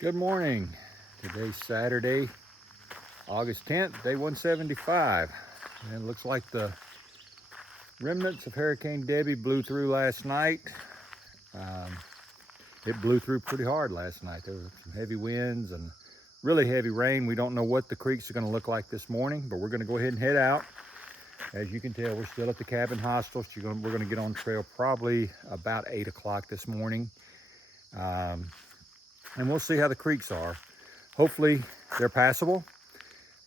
Good morning. Today's Saturday, August 10th, day 175. And it looks like the remnants of Hurricane Debbie blew through last night. It blew through pretty hard last night. There were some heavy winds and really heavy rain. We don't know what the creeks are going to look like this morning, but we're going to go ahead and head out. As you can tell, we're still at the cabin hostel. So we're going to get on trail probably about 8 o'clock this morning. And we'll see how the creeks are. Hopefully they're passable.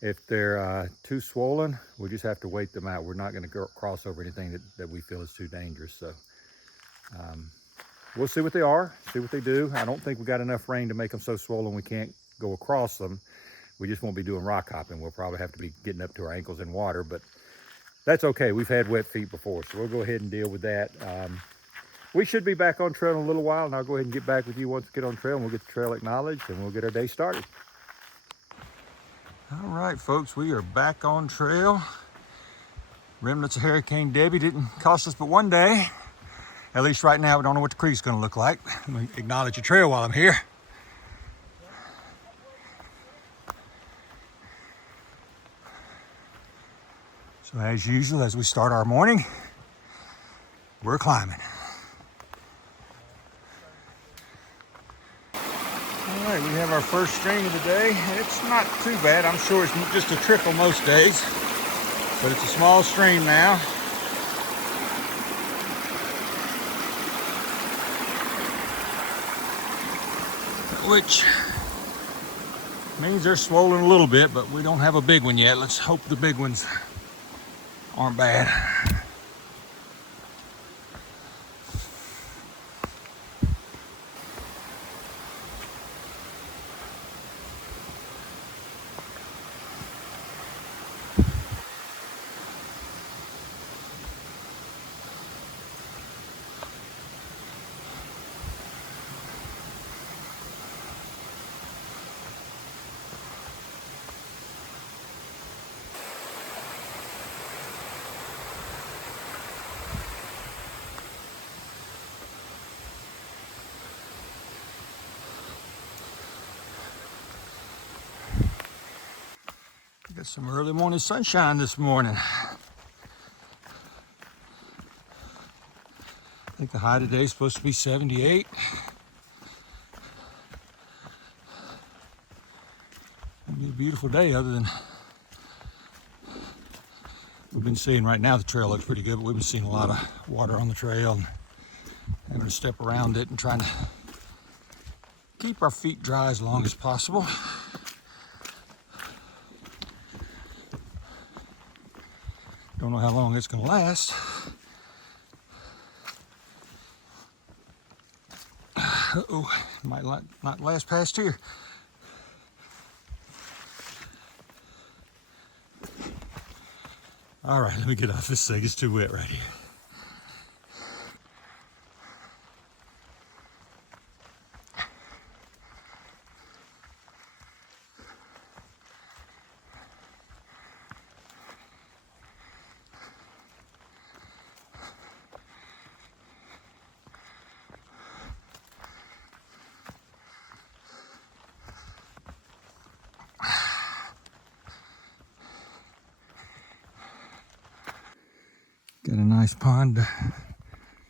If they're too swollen, we'll just have to wait them out. We're not going to cross over anything that we feel is too dangerous. So we'll see what they are, see what they do. I don't think we got enough rain to make them so swollen we can't go across them. We just won't be doing rock hopping. We'll probably have to be getting up to our ankles in water, but that's okay. We've had wet feet before, so we'll go ahead and deal with that. We should be back on trail in a little while, and I'll go ahead and get back with you once we get on trail, and we'll get the trail acknowledged, and we'll get our day started. All right, folks, we are back on trail. Remnants of Hurricane Debbie didn't cost us but one day. At least right now, we don't know what the creek's gonna look like. Let me acknowledge the trail while I'm here. So as usual, as we start our morning, we're climbing. All right, we have our first stream of the day. It's not too bad. I'm sure it's just a trickle most days, but it's a small stream now. Which means they're swollen a little bit, but we don't have a big one yet. Let's hope the big ones aren't bad. Got some early morning sunshine this morning. I think the high today is supposed to be 78. It'll be a beautiful day other than we've been seeing right now. The trail looks pretty good, but we've been seeing a lot of water on the trail and having to step around it and trying to keep our feet dry as long as possible. Don't know how long it's going to last. Uh-oh, might not last past here. All right, let me get off this thing. It's too wet right here. Got a nice pond to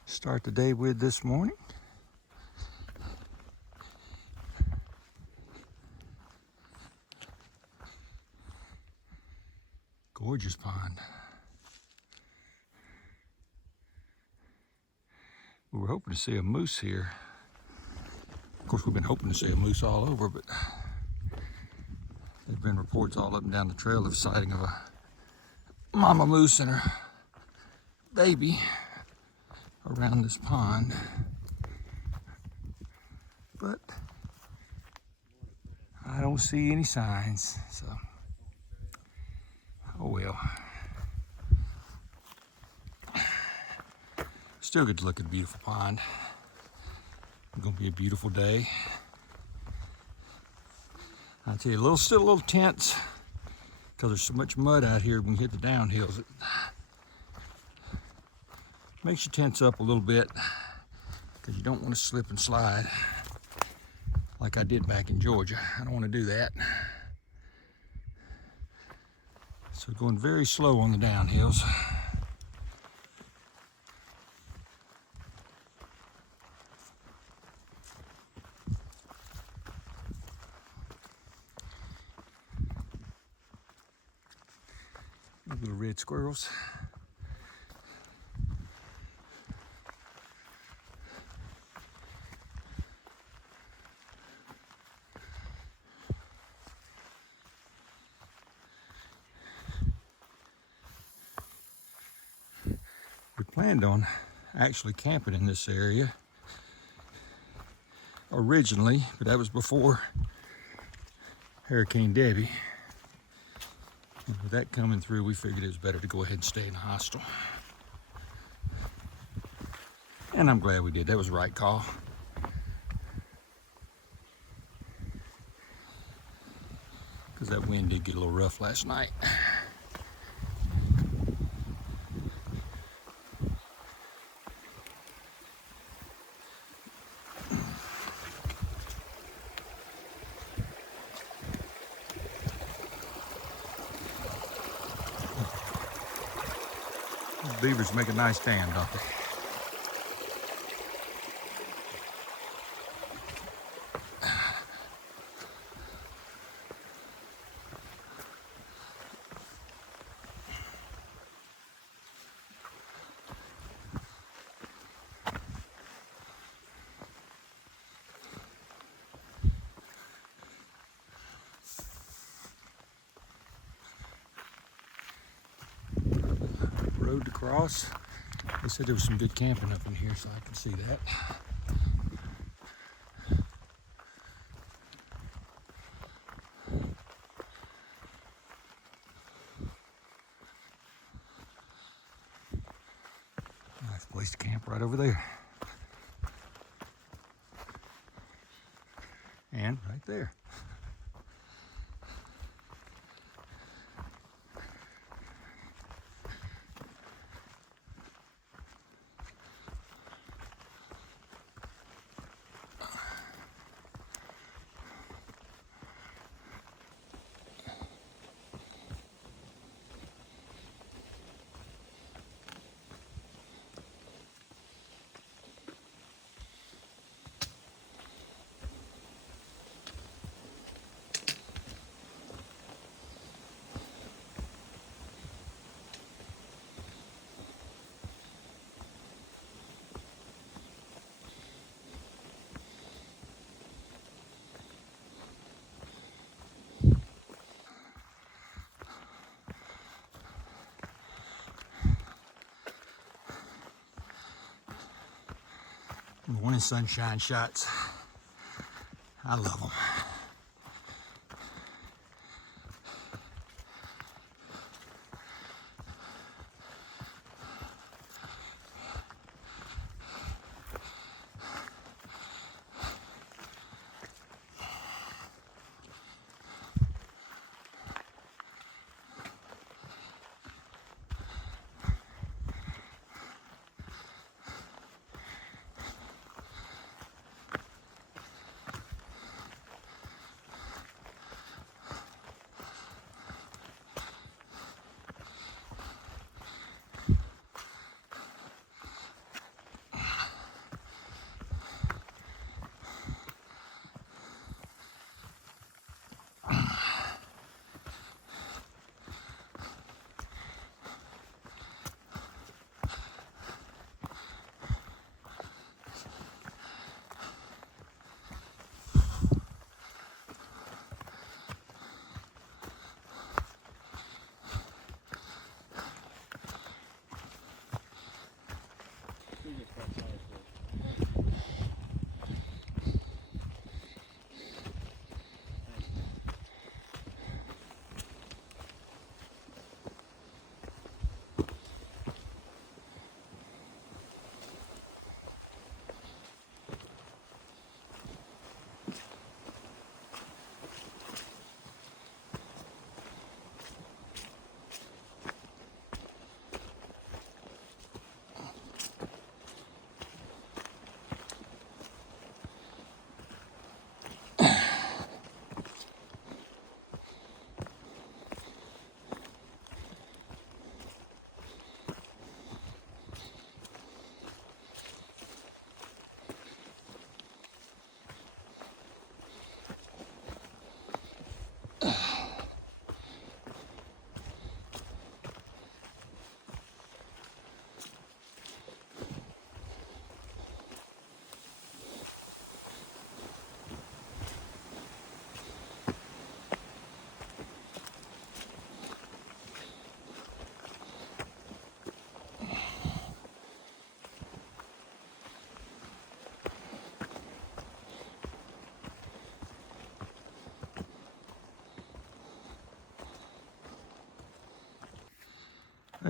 start the day with this morning. Gorgeous pond. We were hoping to see a moose here. Of course, we've been hoping to see a moose all over, but there've been reports all up and down the trail of the sighting of a mama moose and her baby around this pond. But I don't see any signs, so oh well. Still good to look at a beautiful pond. It's gonna be a beautiful day. I tell you, still a little tense because there's so much mud out here when you hit the downhills. It makes you tense up a little bit because you don't want to slip and slide like I did back in Georgia. I don't want to do that. So going very slow on the downhills. Little red squirrels. We planned on actually camping in this area originally, but that was before Hurricane Debbie. And with that coming through, we figured it was better to go ahead and stay in the hostel. And I'm glad we did. That was the right call. Because that wind did get a little rough last night. These beavers make a nice tan, don't they? Road to cross. They said there was some good camping up in here, so I can see that. Nice place to camp right over there. And right there. Morning sunshine shots. I love them.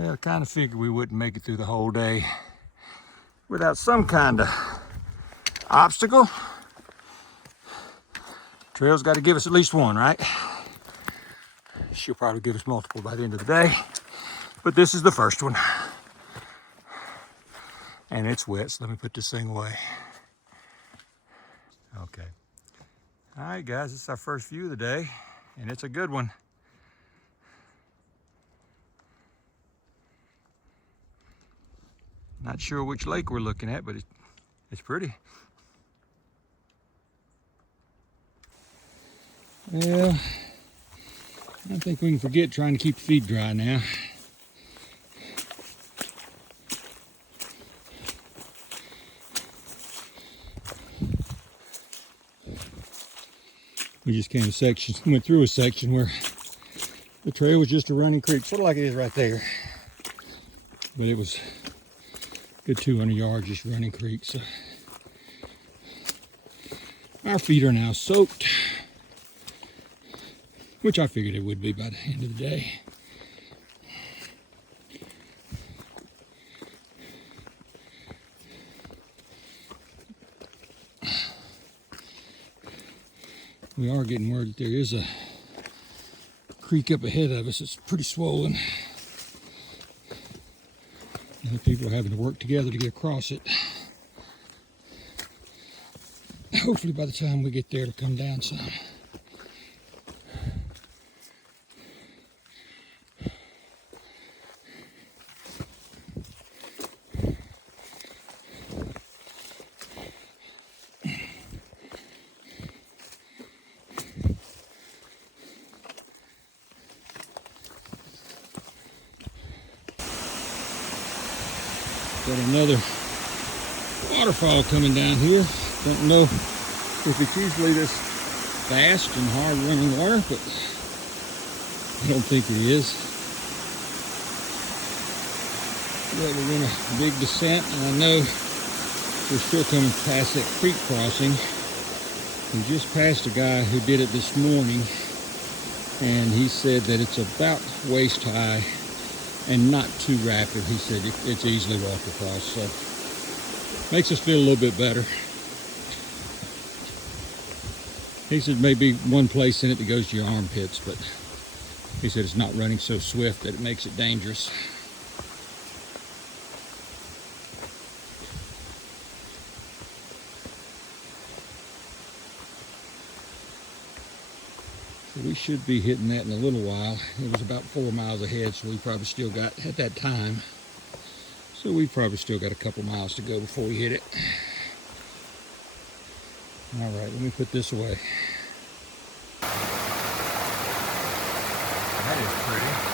Well, I kind of figured we wouldn't make it through the whole day without some kind of obstacle. Trail's got to give us at least one, right? She'll probably give us multiple by the end of the day, but this is the first one. And it's wet, so let me put this thing away. Okay. All right, guys, this is our first view of the day, and it's a good one. Not sure which lake we're looking at, but it's pretty. Well, I think we can forget trying to keep the feed dry now. We just went through a section where the trail was just a running creek, sort of like it is right there. But it was a good 200 yards just running creek. So our feet are now soaked, which I figured it would be by the end of the day. We are getting word that there is a creek up ahead of us. It's pretty swollen. And people are having to work together to get across it. Hopefully by the time we get there, it'll come down some. Got another waterfall coming down here. Don't know if it's usually this fast and hard running water, but I don't think it is. Yeah, we're in a big descent, and I know we're still coming past that creek crossing. We just passed a guy who did it this morning, and he said that it's about waist high and not too rapid. He said it's easily walked across, so makes us feel a little bit better. He said maybe one place in it that goes to your armpits, but he said it's not running so swift that it makes it dangerous. We should be hitting that in a little while. It was about 4 miles ahead, so we probably still got, at that time, so we probably still got a couple miles to go before we hit it. All right, let me put this away. That is pretty.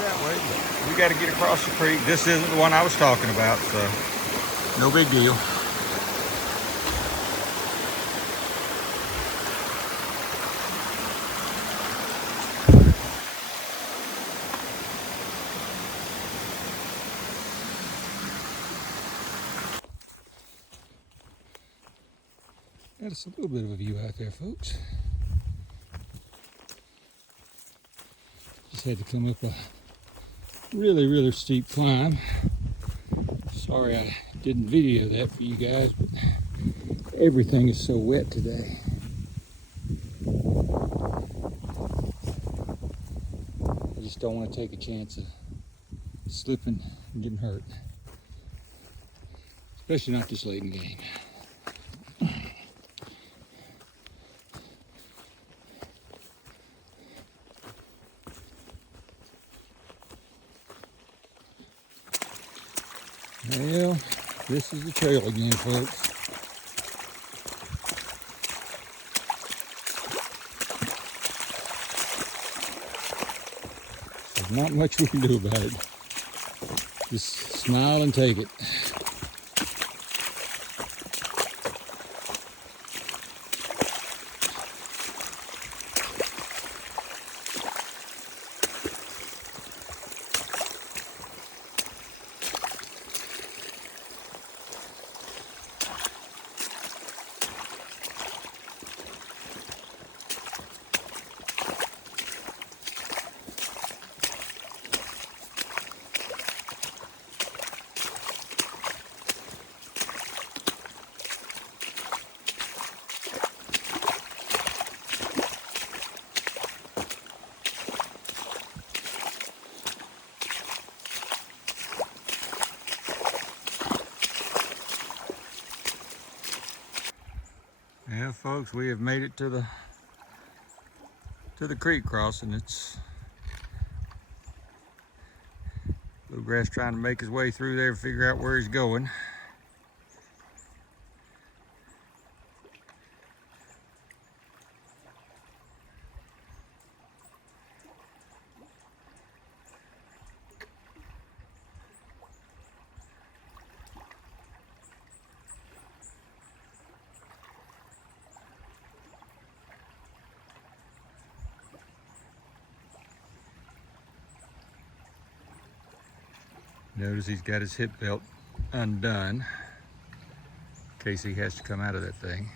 That way, but we got to get across the creek. This isn't the one I was talking about, so no big deal. Got us a little bit of a view out there, folks. Just had to come up a really steep climb. Sorry I didn't video that for you guys, but everything is so wet today. I just don't want to take a chance of slipping and getting hurt, especially not this late in the game. Well, this is the trail again, folks. There's not much we can do about it. Just smile and take it. folks, we have made it to the creek crossing. It's Bluegrass trying to make his way through there to figure out where he's going. Notice he's got his hip belt undone in case he has to come out of that thing.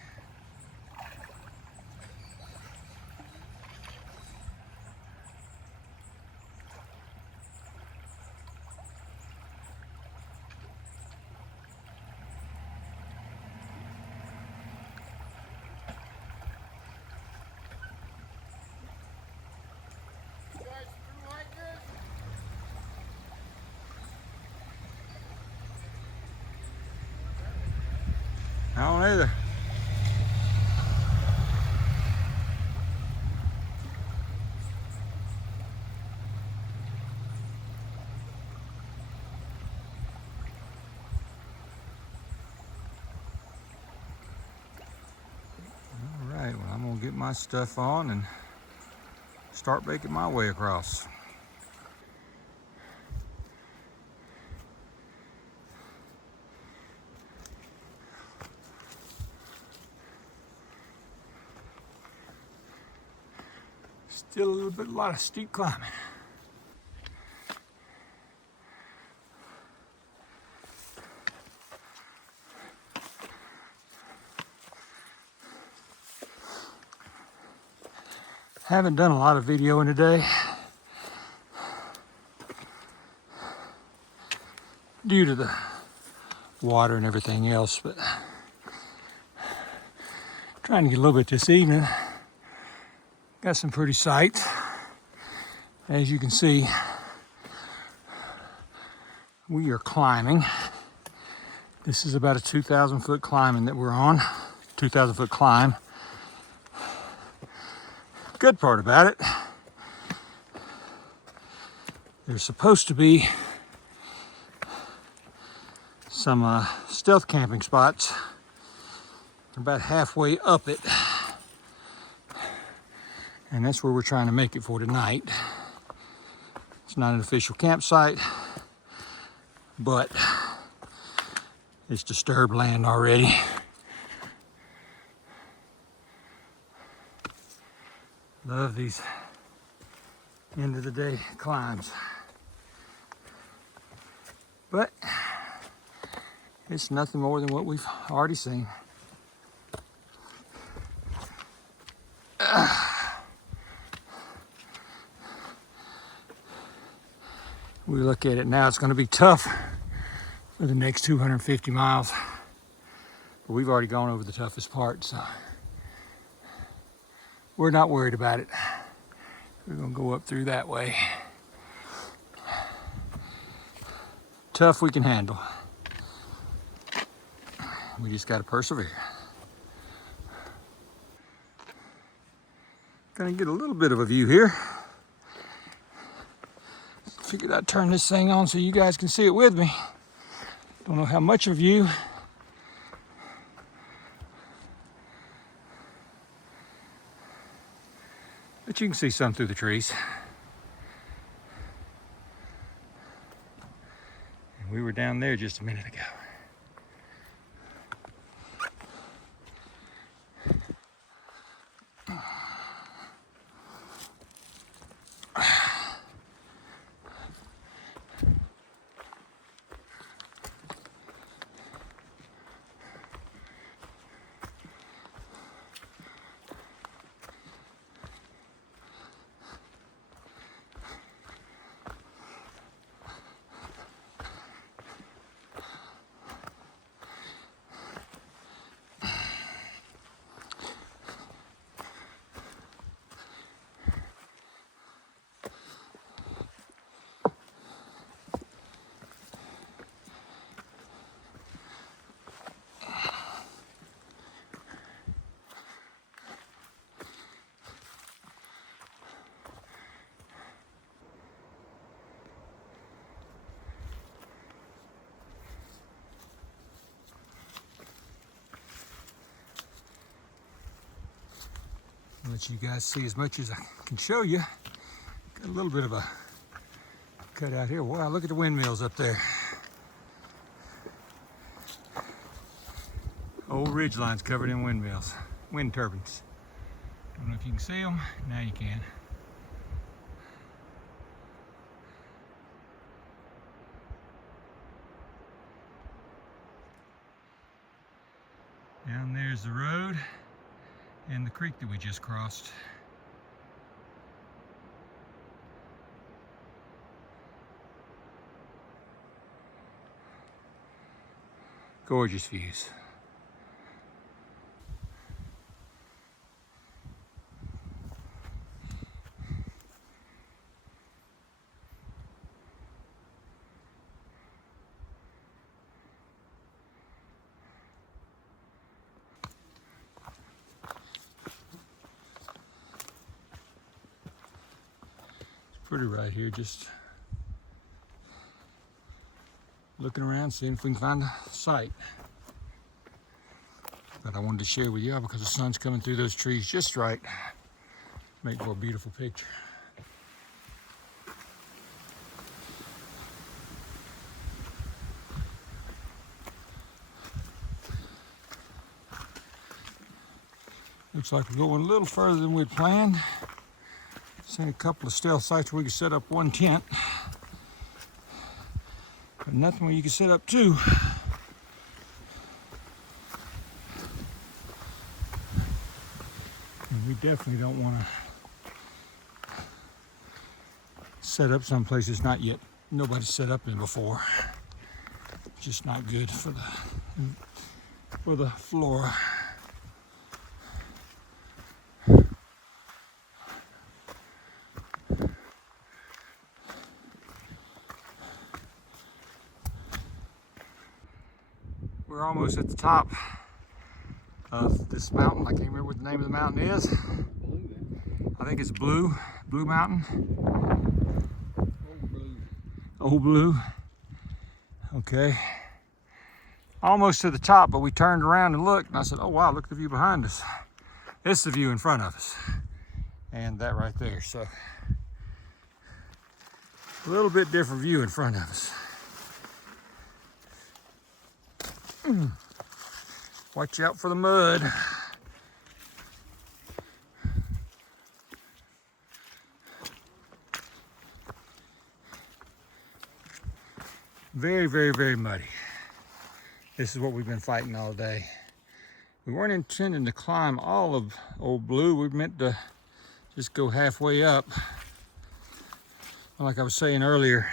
I don't either. All right, well, I'm gonna get my stuff on and start making my way across. Still a lot of steep climbing. Haven't done a lot of videoing today due to the water and everything else, but trying to get a little bit this evening. Got some pretty sights. As you can see, we are climbing. This is about a 2,000 foot climbing that we're on. 2,000 foot climb. Good part about it, there's supposed to be some stealth camping spots about halfway up it. And that's where we're trying to make it for tonight. It's not an official campsite, but it's disturbed land already. Love these end of the day climbs. But it's nothing more than what we've already seen. We look at it now, it's going to be tough for the next 250 miles. But we've already gone over the toughest part, so we're not worried about it. We're going to go up through that way. Tough we can handle. We just got to persevere. Gonna get a little bit of a view here. Figured I'd turn this thing on so you guys can see it with me. Don't know how much of a view. But you can see some through the trees. And we were down there just a minute ago. let you guys see as much as I can show you. Got a little bit of a cut out here. Wow, look at the windmills up there. Old ridge lines covered in windmills, wind turbines. Don't know if you can see them. Now you can. Down there's the road and the creek that we just crossed. Gorgeous views. Pretty right here, just looking around, seeing if we can find a site. But I wanted to share with you because the sun's coming through those trees just right. Make for a beautiful picture. Looks like we're going a little further than we'd planned. Seen a couple of stealth sites where we could set up one tent, but nothing where you can set up two. And we definitely don't want to set up someplace that's not yet nobody's set up in before. Just not good for the flora. We're almost at the top of this mountain. I can't remember what the name of the mountain is. I think it's Blue Mountain. Old Blue. Okay. Almost to the top, but we turned around and looked, and I said, oh wow, look at the view behind us. It's the view in front of us. And that right there. So a little bit different view in front of us. Watch out for the mud. Very, very, very muddy. This is what we've been fighting all day. We weren't intending to climb all of Old Blue. We meant to just go halfway up. Like I was saying earlier,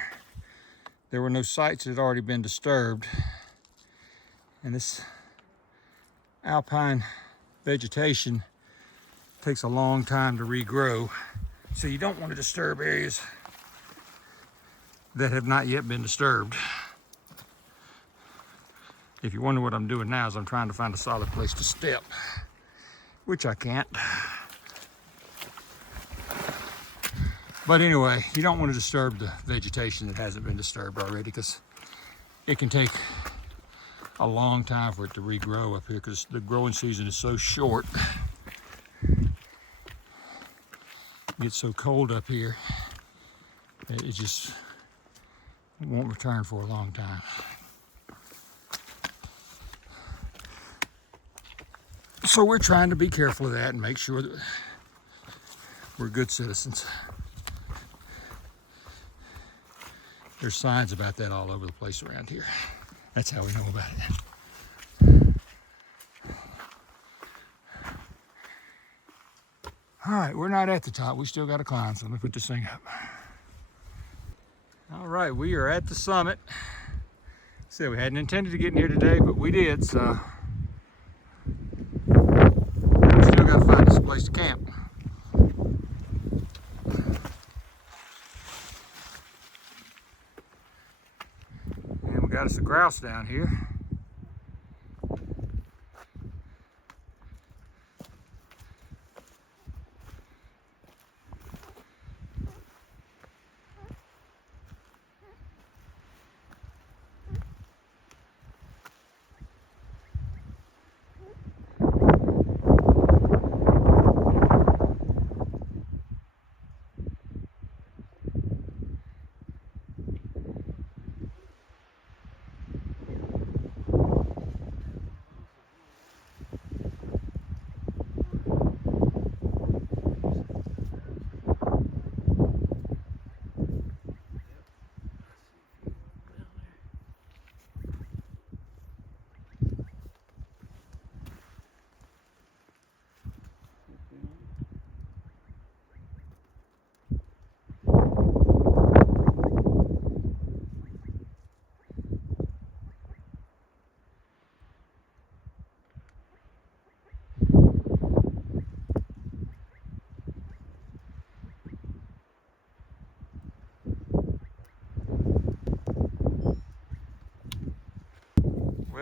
there were no sites that had already been disturbed. And this alpine vegetation takes a long time to regrow. So you don't want to disturb areas that have not yet been disturbed. If you wonder what I'm doing now is I'm trying to find a solid place to step, which I can't. But anyway, you don't want to disturb the vegetation that hasn't been disturbed already, because it can take a long time for it to regrow up here, because the growing season is so short. It gets so cold up here that it just won't return for a long time. So we're trying to be careful of that and make sure that we're good citizens. There's signs about that all over the place around here. That's how we know about it. All right, we're not at the top. We still got to climb, so let me put this thing up. All right, we are at the summit. So we hadn't intended to get in here today, but we did, so we still got to find us a place to camp. And we got us a grouse down here.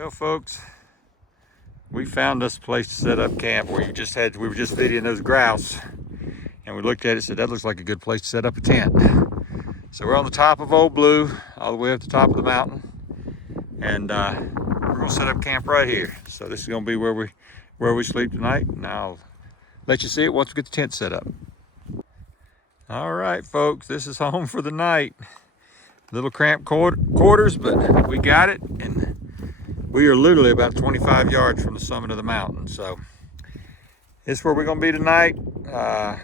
Well, folks, we found this place to set up camp where we were just videoing those grouse, and we looked at it and said that looks like a good place to set up a tent. So we're on the top of Old Blue, all the way up the top of the mountain, and we're gonna set up camp right here. So this is gonna be where we sleep tonight, and I'll let you see it once we get the tent set up. All right, folks, this is home for the night. Little cramped quarters, but we got it, and we are literally about 25 yards from the summit of the mountain. So this is where we're gonna be tonight. As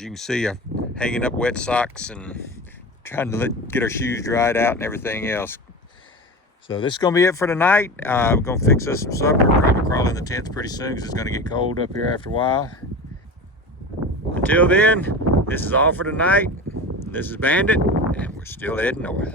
you can see, I'm hanging up wet socks and trying to get our shoes dried out and everything else. So this is gonna be it for tonight. We're gonna fix us some supper, probably crawl in the tents pretty soon because it's gonna get cold up here after a while. Until then, this is all for tonight. This is Bandit, and we're still heading north.